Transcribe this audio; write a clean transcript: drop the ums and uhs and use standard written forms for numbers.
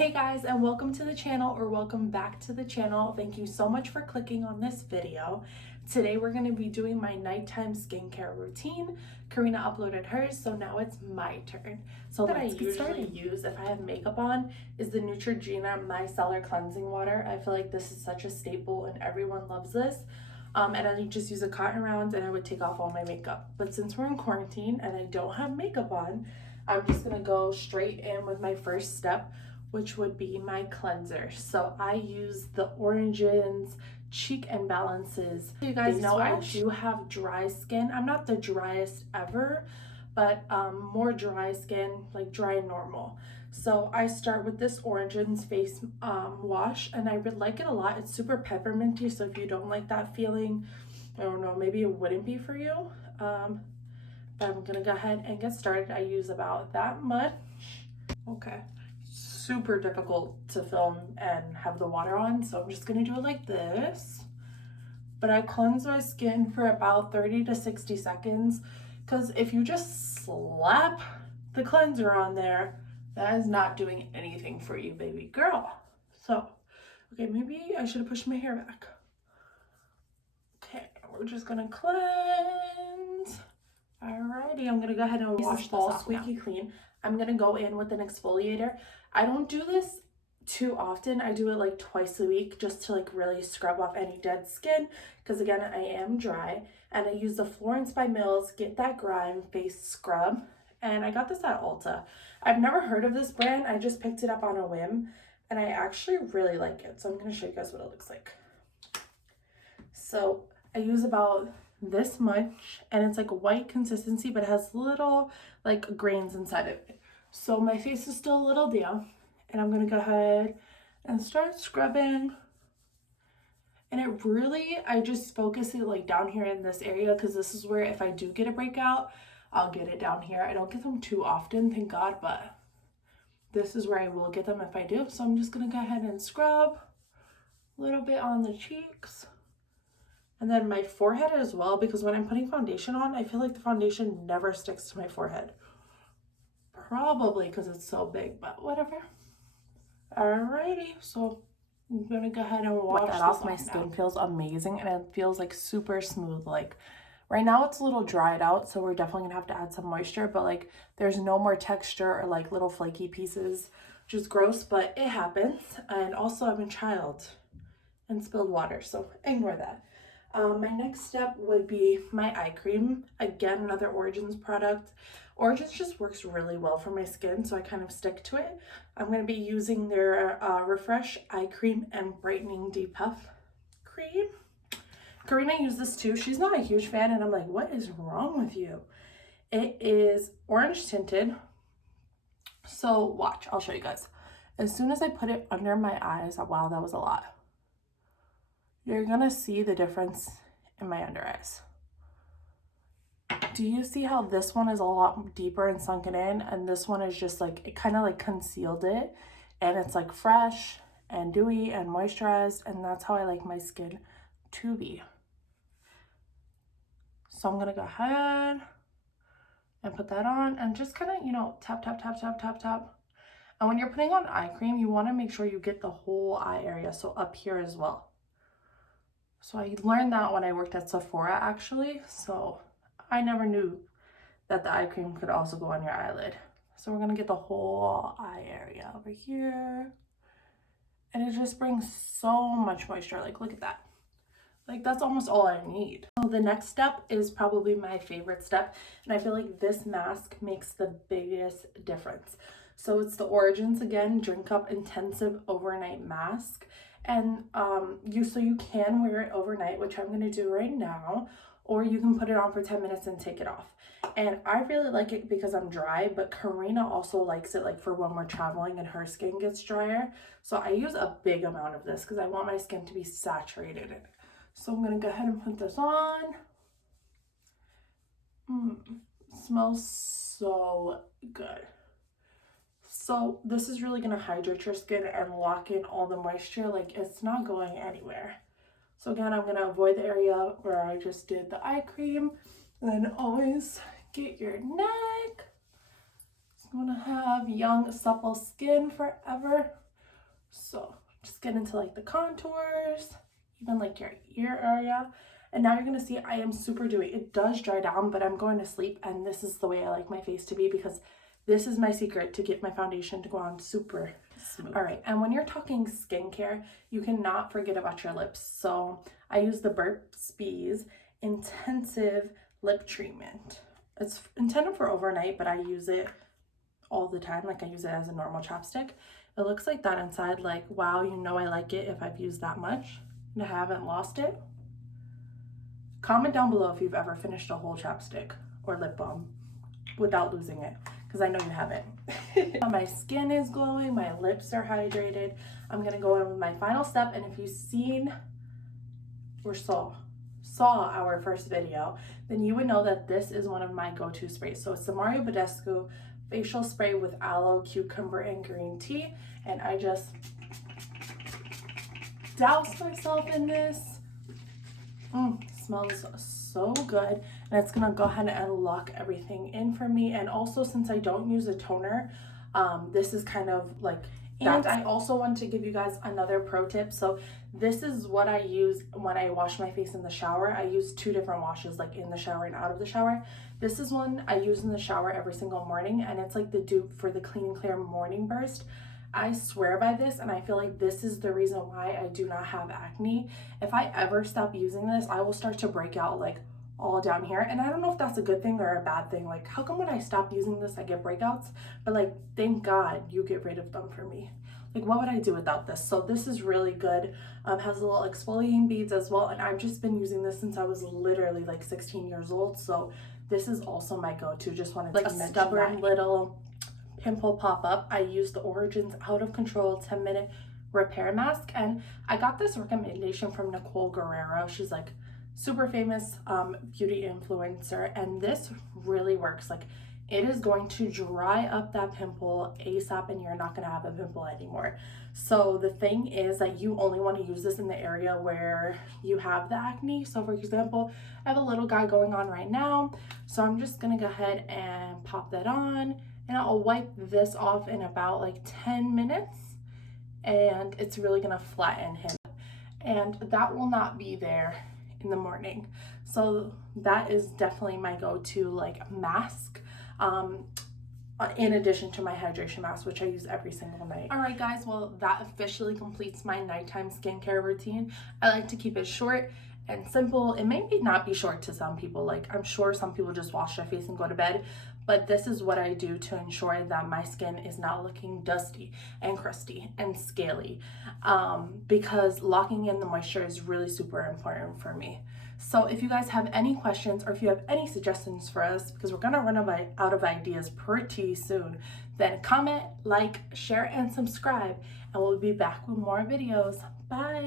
Hey guys, and welcome to the channel, or welcome back to the channel. Thank you so much for clicking on this video. Today we're going to be doing my nighttime skincare routine. Karina uploaded hers, so now it's my turn. So what I usually use if I have makeup on is the Neutrogena Micellar cleansing water. I feel like this is such a staple and everyone loves this. And I just use a cotton round and I would take off all my makeup. But since we're in quarantine and I don't have makeup on, I'm just going to go straight in with my first step, which would be my cleanser. So I use the Origins Cheek and Balances. You guys know I do have dry skin. I'm not the driest ever, but more dry skin, like dry normal. So I start with this Origins face wash, and I would like it a lot. It's super pepperminty, so if you don't like that feeling, I don't know, maybe it wouldn't be for you. But I'm gonna go ahead and get started. I use about that much. Okay. Super difficult to film and have the water on, so I'm just gonna do it like this. But I cleanse my skin for about 30 to 60 seconds, because if you just slap the cleanser on there, that is not doing anything for you, baby girl. So, okay, maybe I should have pushed my hair back. Okay, we're just gonna cleanse. Alrighty, I'm gonna go ahead and wash this off squeaky clean. I'm gonna go in with an exfoliator. I don't do this too often. I do it like twice a week just to like really scrub off any dead skin, because again, I am dry. And I use the Florence by Mills Get That Grime face scrub, and I got this at Ulta. I've never heard of this brand. I just picked it up on a whim and I actually really like it. So I'm gonna show you guys what it looks like. So I use about this much, and it's like a white consistency, but it has little like grains inside of it. So my face is still a little damp, and I'm gonna go ahead and start scrubbing. And it really, I just focus it like down here in this area, because this is where if I do get a breakout, I'll get it down here. I don't get them too often, thank God, but this is where I will get them if I do. So I'm just gonna go ahead and scrub a little bit on the cheeks. And then my forehead as well, because when I'm putting foundation on, I feel like the foundation never sticks to my forehead. Probably because it's so big, but whatever. Alrighty, so I'm gonna go ahead and wash that off. My skin feels amazing, and it feels like super smooth. Like right now it's a little dried out, so we're definitely gonna have to add some moisture, but like there's no more texture or like little flaky pieces, which is gross, but it happens. And also I'm a child and spilled water, so ignore that. My next step would be my eye cream. Again, another Origins product. Origins just works really well for my skin, so I kind of stick to it. I'm going to be using their Refresh Eye Cream and Brightening Depuff Cream. Karina used this too. She's not a huge fan, and I'm like, what is wrong with you? It is orange tinted. So watch, I'll show you guys. As soon as I put it under my eyes, wow, that was a lot. You're gonna see the difference in my under eyes. Do you see how this one is a lot deeper and sunken in, and this one is just like, it kind of like concealed it, and it's like fresh and dewy and moisturized, and that's how I like my skin to be. So I'm gonna go ahead and put that on and just kind of, you know, tap, tap, tap, tap, tap, tap. And when you're putting on eye cream, you want to make sure you get the whole eye area, so up here as well. So I learned that when I worked at Sephora, actually. So I never knew that the eye cream could also go on your eyelid. So we're gonna get the whole eye area over here. And it just brings so much moisture. Like, look at that. Like, that's almost all I need. So the next step is probably my favorite step, and I feel like this mask makes the biggest difference. So it's the Origins, again, Drink Up Intensive Overnight Mask. And you can wear it overnight, which I'm going to do right now, or you can put it on for 10 minutes and take it off. And I really like it because I'm dry, but Karina also likes it like for when we're traveling and her skin gets drier. So I use a big amount of this because I want my skin to be saturated in it. So I'm going to go ahead and put this on. Smells so good. So this is really going to hydrate your skin and lock in all the moisture. Like, it's not going anywhere. So again, I'm going to avoid the area where I just did the eye cream. And then always get your neck. You want to have young, supple skin forever. get into like the contours, even like your ear area. And now you're gonna see I am super dewy. It does dry down, but I'm going to sleep, and this is the way I like my face to be, because this is my secret to get my foundation to go on super smooth. All right, and when you're talking skincare, you cannot forget about your lips. So I use the Burts Intensive Lip Treatment. It's intended for overnight, but I use it all the time. Like, I use it as a normal chapstick. It looks like that inside. Like, wow, you know I like it if I've used that much and I haven't lost it. Comment down below if you've ever finished a whole chapstick or lip balm without losing it, because I know you haven't. My skin is glowing, my lips are hydrated. I'm gonna go in with my final step, and if you've seen or saw our first video, then you would know that this is one of my go-to sprays. So it's the Badescu facial spray with aloe, cucumber, and green tea, and I just douse myself in this. Smells so good, and it's gonna go ahead and lock everything in for me. And also, since I don't use a toner, this is kind of like, and I also want to give you guys another pro tip. So this is what I use when I wash my face in the shower. I use 2 different washes, like in the shower and out of the shower. This is one I use in the shower every single morning, and it's like the dupe for the Clean and Clear Morning Burst. I swear by this, and I feel like this is the reason why I do not have acne. If I ever stop using this, I will start to break out like all down here, and I don't know if that's a good thing or a bad thing. Like, how come when I stop using this I get breakouts, but like, thank God you get rid of them for me. Like, what would I do without this? So this is really good. Has a little exfoliating beads as well, and I've just been using this since I was literally like 16 years old. So this is also my go-to. Just wanted to mention stubborn little pimple pop up. I use the Origins Out of Control 10-minute repair mask, and I got this recommendation from Nicole Guerrero. She's like super famous beauty influencer, and this really works. Like, it is going to dry up that pimple ASAP, and you're not going to have a pimple anymore. So the thing is that you only want to use this in the area where you have the acne. So for example, I have a little guy going on right now, so I'm just going to go ahead and pop that on, and I'll wipe this off in about like 10 minutes, and it's really gonna flatten him. And that will not be there in the morning. So that is definitely my go-to like mask, in addition to my hydration mask, which I use every single night. All right, guys, well, that officially completes my nighttime skincare routine. I like to keep it short and simple. It may not be short to some people. Like, I'm sure some people just wash their face and go to bed, but this is what I do to ensure that my skin is not looking dusty and crusty and scaly, because locking in the moisture is really super important for me. So if you guys have any questions, or if you have any suggestions for us, because we're gonna run out of ideas pretty soon, then comment, like, share, and subscribe, and we'll be back with more videos. Bye.